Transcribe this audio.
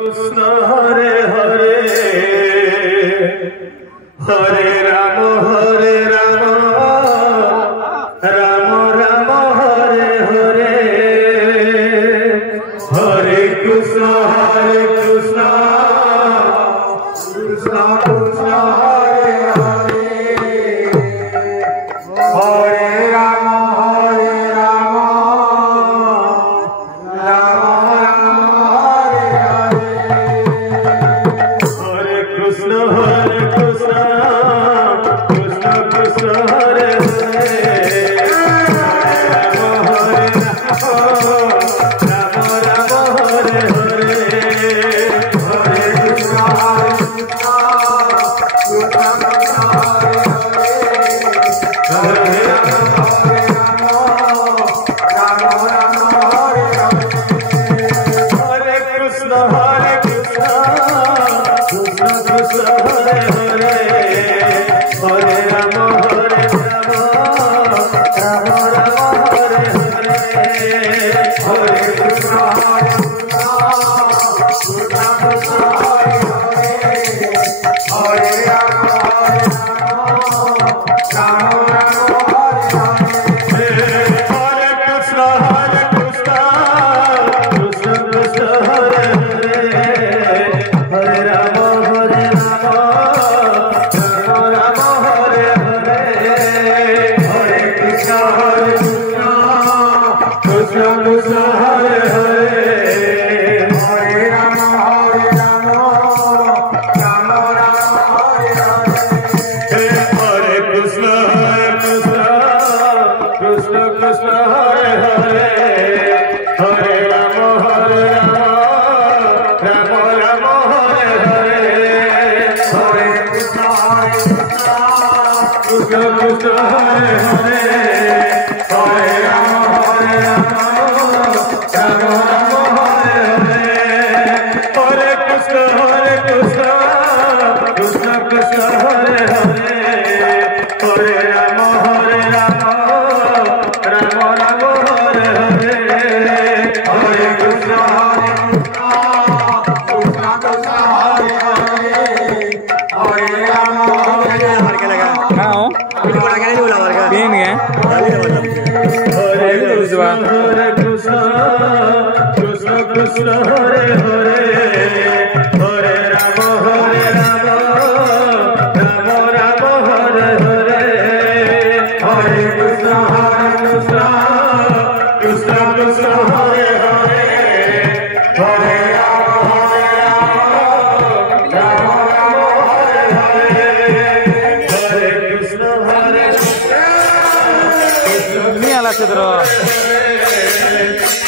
Krishna Hare Hare Hare Ram Ram Ram Hare Hare Hare Krishna Krishna Krishna Hare Hare Hare Ram Ram Ram Hare Hare Hare Krishna Krishna Krishna Hare Hare Ram Ram Hare Hare Hare Krishna Krishna Hare Hare Hare Ram Ram Hare Hare Hare Krishna Krishna Krishna Hare Hare Hare Ram Hare Hare Hare Krishna Hare Krishna